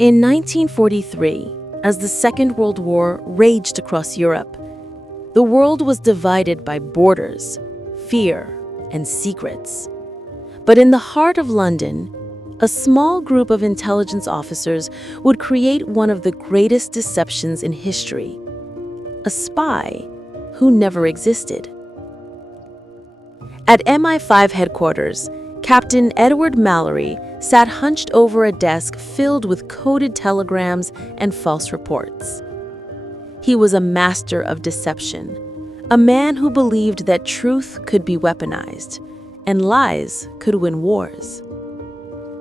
In 1943, as the Second World War raged across Europe, the world was divided by borders, fear, and secrets. But in the heart of London, a small group of intelligence officers would create one of the greatest deceptions in history: a spy who never existed. At MI5 headquarters, Captain Edward Mallory sat hunched over a desk filled with coded telegrams and false reports. He was a master of deception, a man who believed that truth could be weaponized and lies could win wars.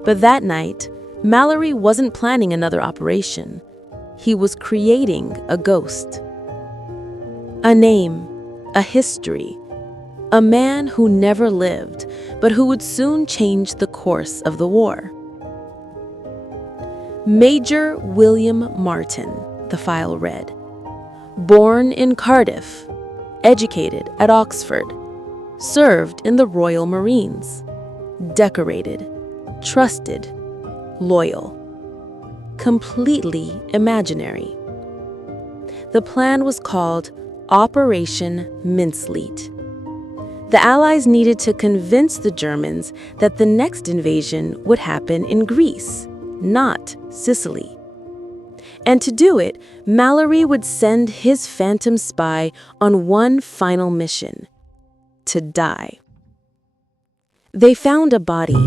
But that night, Mallory wasn't planning another operation. He was creating a ghost. A name, a history, a man who never lived, but who would soon change the course of the war. Major William Martin, the file read. Born in Cardiff, educated at Oxford, served in the Royal Marines, decorated, trusted, loyal, completely imaginary. The plan was called Operation Mincemeat. The Allies needed to convince the Germans that the next invasion would happen in Greece, not Sicily. And to do it, Mallory would send his phantom spy on one final mission: to die. They found a body,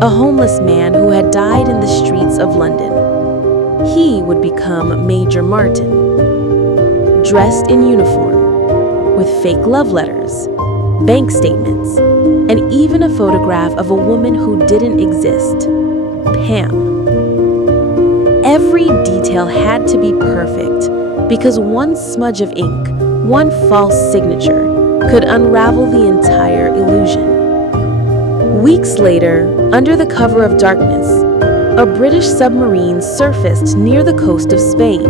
a homeless man who had died in the streets of London. He would become Major Martin, dressed in uniform, with fake love letters, bank statements, and even a photograph of a woman who didn't exist, Pam. Every detail had to be perfect because one smudge of ink, one false signature, could unravel the entire illusion. Weeks later, under the cover of darkness, a British submarine surfaced near the coast of Spain.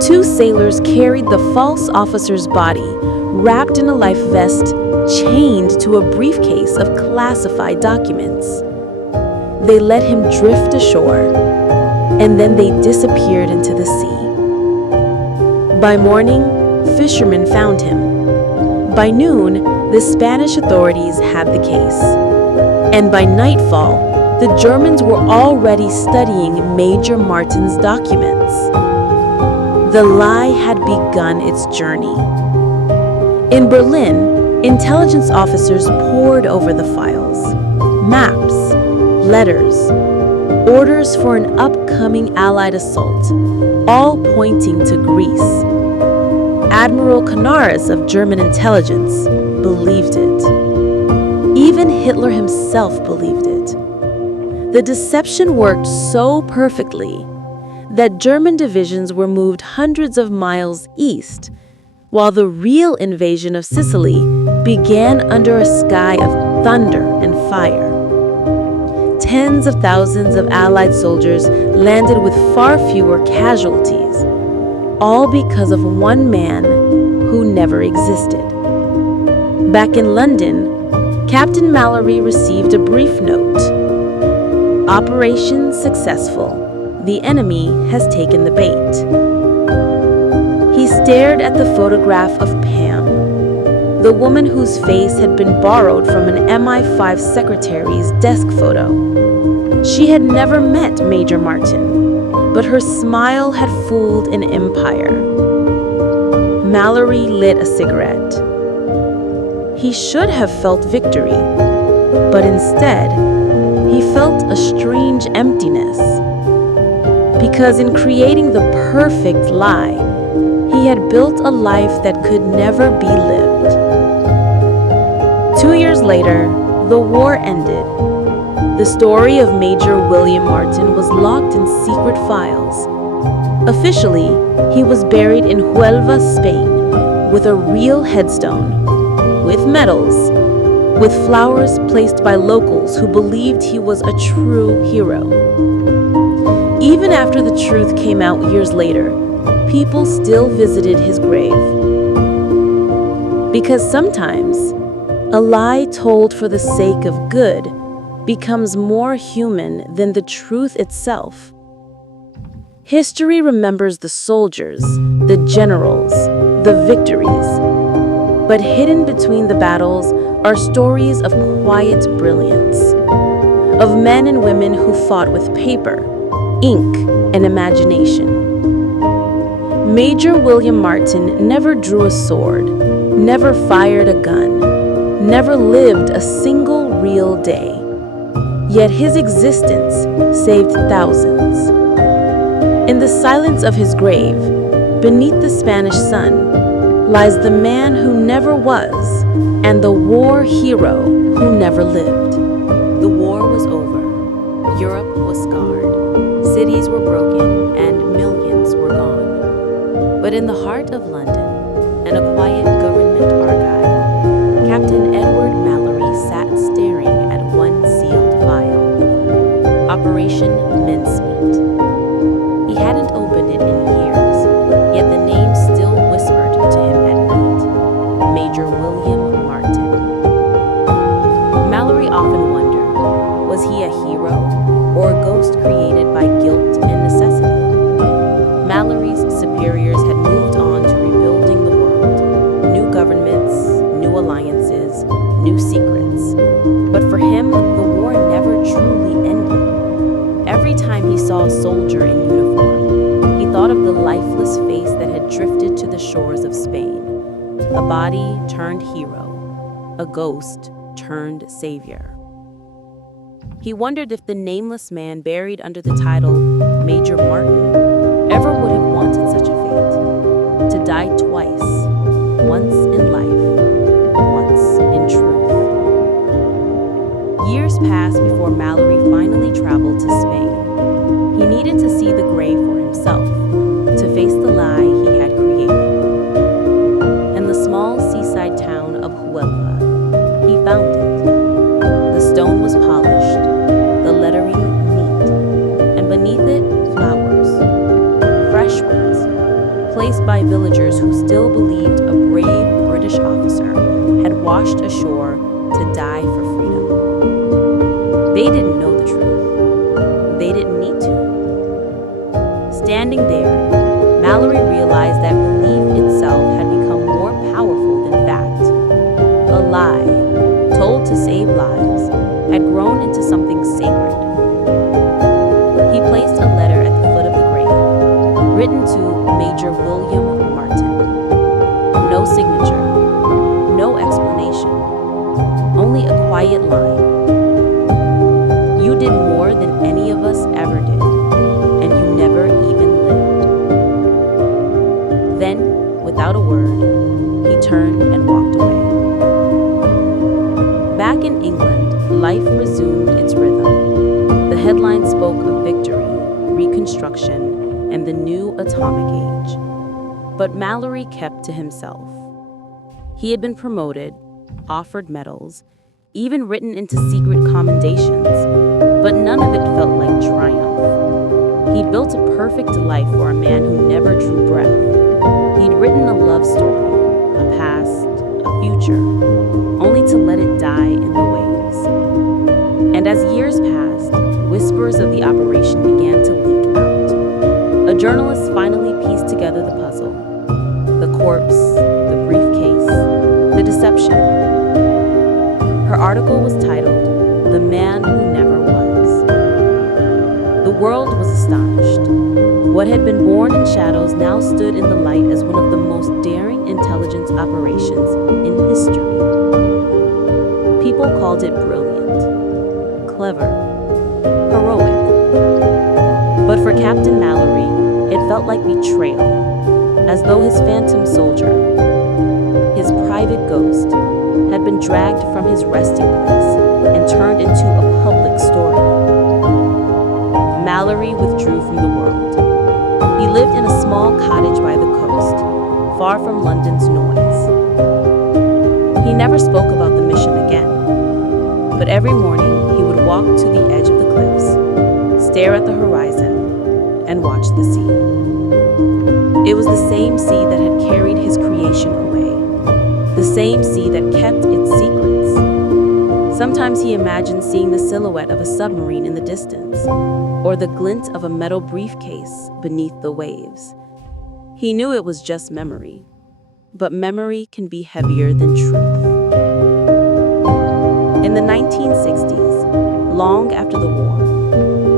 Two sailors carried the false officer's body, wrapped in a life vest, chained to a briefcase of classified documents. They let him drift ashore, and then they disappeared into the sea. By morning, fishermen found him. By noon, the Spanish authorities had the case. And by nightfall, the Germans were already studying Major Martin's documents. The lie had begun its journey. In Berlin, intelligence officers pored over the files. Maps, letters, orders for an upcoming Allied assault, all pointing to Greece. Admiral Canaris of German intelligence believed it. Even Hitler himself believed it. The deception worked so perfectly that German divisions were moved hundreds of miles east, while the real invasion of Sicily began under a sky of thunder and fire. Tens of thousands of Allied soldiers landed with far fewer casualties, all because of one man who never existed. Back in London, Captain Mallory received a brief note. Operation successful. The enemy has taken the bait. He stared at the photograph of Pam, the woman whose face had been borrowed from an MI5 secretary's desk photo. She had never met Major Martin, but her smile had fooled an empire. Mallory lit a cigarette. He should have felt victory, but instead, he felt a strange emptiness. Because in creating the perfect lie, he had built a life that could never be lived. 2 years later, the war ended. The story of Major William Martin was locked in secret files. Officially, he was buried in Huelva, Spain, with a real headstone, with medals, with flowers placed by locals who believed he was a true hero. Even after the truth came out years later, people still visited his grave. Because sometimes, a lie told for the sake of good becomes more human than the truth itself. History remembers the soldiers, the generals, the victories. But hidden between the battles are stories of quiet brilliance, of men and women who fought with paper, ink, and imagination. Major William Martin never drew a sword, never fired a gun, never lived a single real day. Yet his existence saved thousands. In the silence of his grave, beneath the Spanish sun, lies the man who never was and the war hero who never lived. The war was over. Europe was scarred. Cities were broken and millions were gone. But in the heart of London, in a quiet government archive, Captain Edward Mallory sat staring at one sealed file. Operation Mincemeat. He hadn't opened it in years, yet the name still whispered to him at night. Major William Martin. Mallory often wondered, was he a hero or a ghost created by guilt and necessity? Mallory's superiors had moved on to rebuilding the world. New governments, new alliances, new secrets. But for him, the war never truly ended. Every time he saw a soldier in uniform, he thought of the lifeless face that had drifted to the shores of Spain. A body turned hero, a ghost turned savior. He wondered if the nameless man buried under the title Major Martin ever would have wanted such a fate, to die twice, once in life, once in truth. Years passed before Mallory finally traveled to Spain. He needed to see the grave for himself, to face the lie he had created. In the small seaside town of Huelva, he found it. The stone was polished, the lettering neat, and beneath it, flowers, fresh ones, placed by villagers who still believed a brave British officer had washed ashore to die for freedom. They didn't know the truth. They didn't need to. Standing there, Mallory realized that belief itself had become more powerful than fact. A lie, told to save lives, had grown into something sacred. He placed a letter at the foot of the grave, written to Major William Martin. No signature, no explanation, only a quiet line. You did more than any of us ever did, and you never even lived. Then, without a word, he turned and walked away. Back in England, life resumed its rhythm. The headlines spoke of victory, reconstruction, and the new atomic age. But Mallory kept to himself. He had been promoted, offered medals, even written into secret commendations, but none of it felt like triumph. He'd built a perfect life for a man who never drew breath. He'd written a love story, a past, a future, only to let it die in the waves. And as years passed, whispers of the operation began to leak out. A journalist finally pieced together the puzzle. The corpse, the briefcase, the deception. Her article was titled, "The Man Who Never Was." The world was astonished. What had been born in shadows now stood in the light as one of the most daring intelligence operations in history. People called it brilliant, clever, heroic. But for Captain Mallory, it felt like betrayal, as though his phantom soldier, his private ghost, had been dragged from his resting place and turned into a public story. Mallory withdrew from the world. He lived in a small cottage by the coast, far from London's noise. He never spoke about the mission again, but every morning he would walk to the edge of the cliffs, stare at the horizon, and watch the sea. It was the same sea that had carried his creation away, the same sea that kept its secrets. Sometimes he imagined seeing the silhouette of a submarine in the distance, or the glint of a metal briefcase beneath the waves. He knew it was just memory, but memory can be heavier than truth. In the 1960s, long after the war,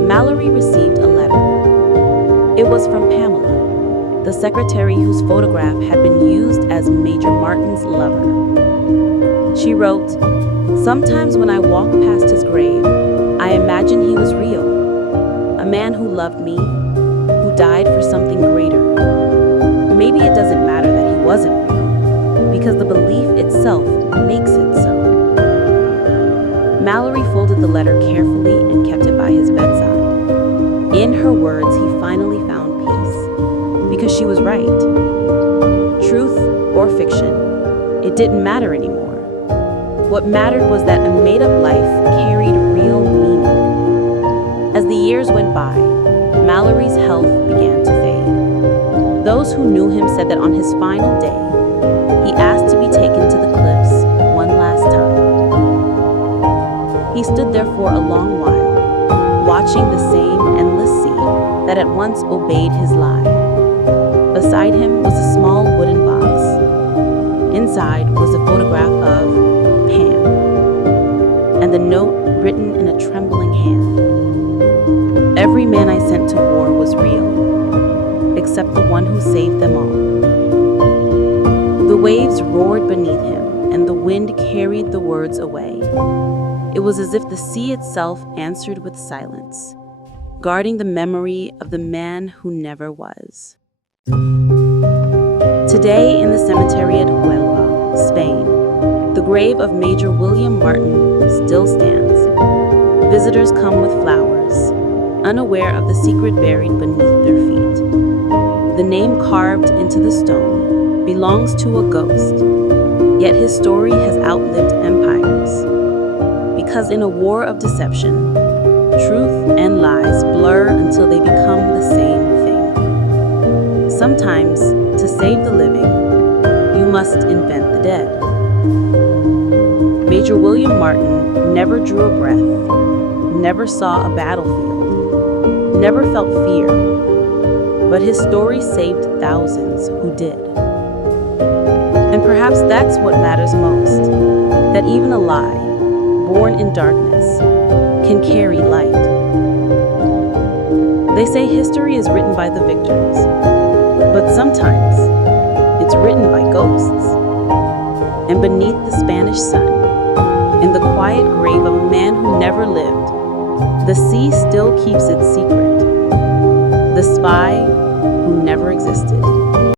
Mallory received a letter. It was from Pamela, the secretary whose photograph had been used as Major Martin's lover. She wrote, "Sometimes when I walk past his grave, I imagine he was real. A man who loved me, who died for something greater. Maybe it doesn't matter that he wasn't real, because the belief itself makes it so." Mallory folded the letter carefully and kept it by his bedside. In her words, he finally found peace, because she was right. Truth or fiction, it didn't matter anymore. What mattered was that a made-up life carried real meaning. As the years went by, Mallory's health began to fade. Those who knew him said that on his final day, he asked to be taken to the cliffs one last time. He stood there for a long while, watching the same endless sea that at once obeyed his lie. Beside him was a small wooden box. Inside was a photograph of Pam, and the note written in a trembling hand. "Every man I sent to war was real, except the one who saved them all." The waves roared beneath him, and the wind carried the words away. It was as if the sea itself answered with silence, guarding the memory of the man who never was. Today, in the cemetery at Huelva, Spain, the grave of Major William Martin still stands. Visitors come with flowers, unaware of the secret buried beneath their feet. The name carved into the stone belongs to a ghost, yet his story has outlived empires. Because in a war of deception, truth and lies blur until they become the same thing. Sometimes, to save the living, you must invent the dead. Major William Martin never drew a breath, never saw a battlefield, never felt fear, but his story saved thousands who did. And perhaps that's what matters most, that even a lie, born in darkness, can carry light. They say history is written by the victors, but sometimes it's written by ghosts. And beneath the Spanish sun, in the quiet grave of a man who never lived, the sea still keeps its secret. The spy who never existed.